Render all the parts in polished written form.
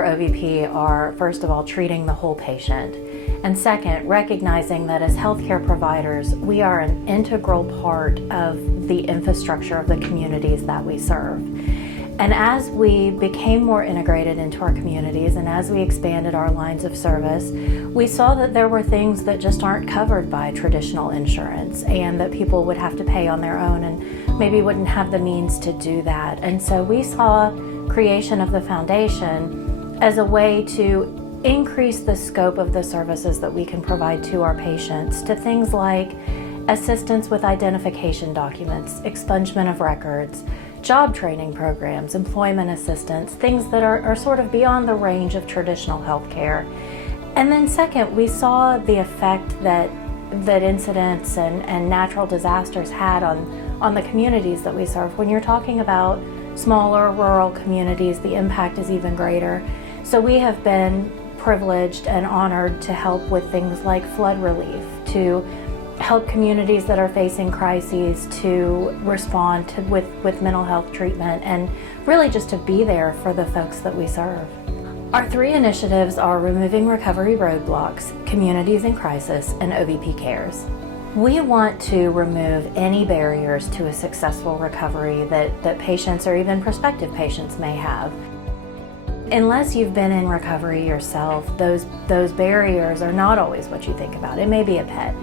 for OVP are, first of all, treating the whole patient. And second, recognizing that as healthcare providers, we are an integral part of the infrastructure of the communities that we serve. And as we became more integrated into our communities and as we expanded our lines of service, we saw that there were things that just aren't covered by traditional insurance and that people would have to pay on their own and maybe wouldn't have the means to do that. And so we saw creation of the foundation as a way to increase the scope of the services that we can provide to our patients, to things like assistance with identification documents, expungement of records, job training programs, employment assistance, things that are sort of beyond the range of traditional healthcare. And then second, we saw the effect that incidents and natural disasters had on the communities that we serve. When you're talking about smaller rural communities, the impact is even greater. So we have been privileged and honored to help with things like flood relief, to help communities that are facing crises to respond to with mental health treatment, and really just to be there for the folks that we serve. Our three initiatives are Removing Recovery Roadblocks, Communities in Crisis, and OVP Cares. We want to remove any barriers to a successful recovery that patients or even prospective patients may have. Unless you've been in recovery yourself, those barriers are not always what you think about. It may be a pet.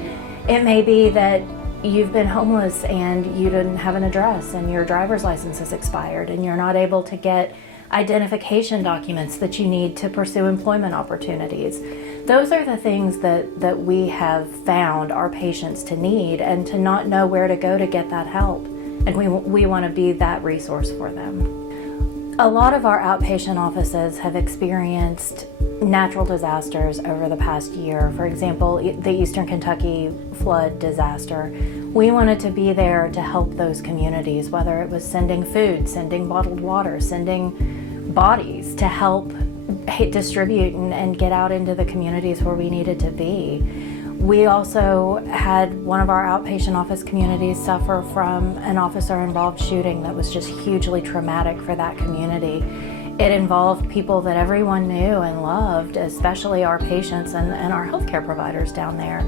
It may be that you've been homeless and you didn't have an address and your driver's license has expired and you're not able to get identification documents that you need to pursue employment opportunities. Those are the things that we have found our patients to need and to not know where to go to get that help. And we want to be that resource for them. A lot of our outpatient offices have experienced natural disasters over the past year. For example, the Eastern Kentucky flood disaster. We wanted to be there to help those communities, whether it was sending food, sending bottled water, sending bodies to help distribute and get out into the communities where we needed to be. We also had one of our outpatient office communities suffer from an officer-involved shooting that was just hugely traumatic for that community. It involved people that everyone knew and loved, especially our patients and our healthcare providers down there.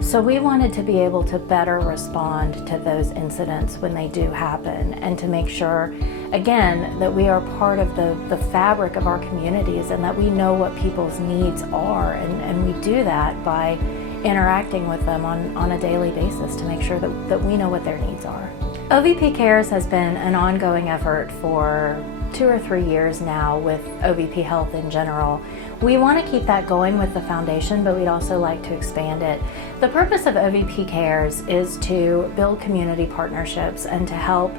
So we wanted to be able to better respond to those incidents when they do happen, and to make sure, again, that we are part of the fabric of our communities and that we know what people's needs are. And we do that by interacting with them on a daily basis to make sure that we know what their needs are. OVP Cares has been an ongoing effort for 2 or 3 years now with OVP Health in general. We want to keep that going with the foundation, but we'd also like to expand it. The purpose of OVP Cares is to build community partnerships and to help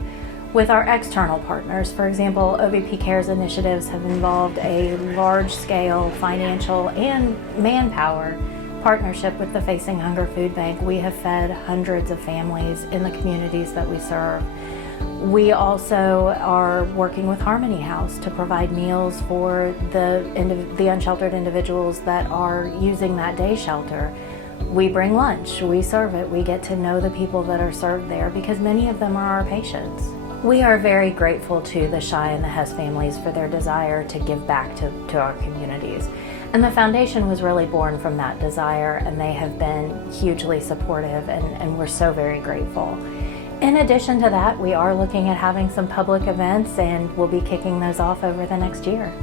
with our external partners. For example, OVP Cares initiatives have involved a large-scale financial and manpower partnership with the Facing Hunger Food Bank. We have fed hundreds of families in the communities that we serve. We also are working with Harmony House to provide meals for the unsheltered individuals that are using that day shelter. We bring lunch, we serve it, we get to know the people that are served there because many of them are our patients. We are very grateful to the Shy and the Hess families for their desire to give back to our communities. And the foundation was really born from that desire, and they have been hugely supportive, and we're so very grateful. In addition to that, we are looking at having some public events, and we'll be kicking those off over the next year.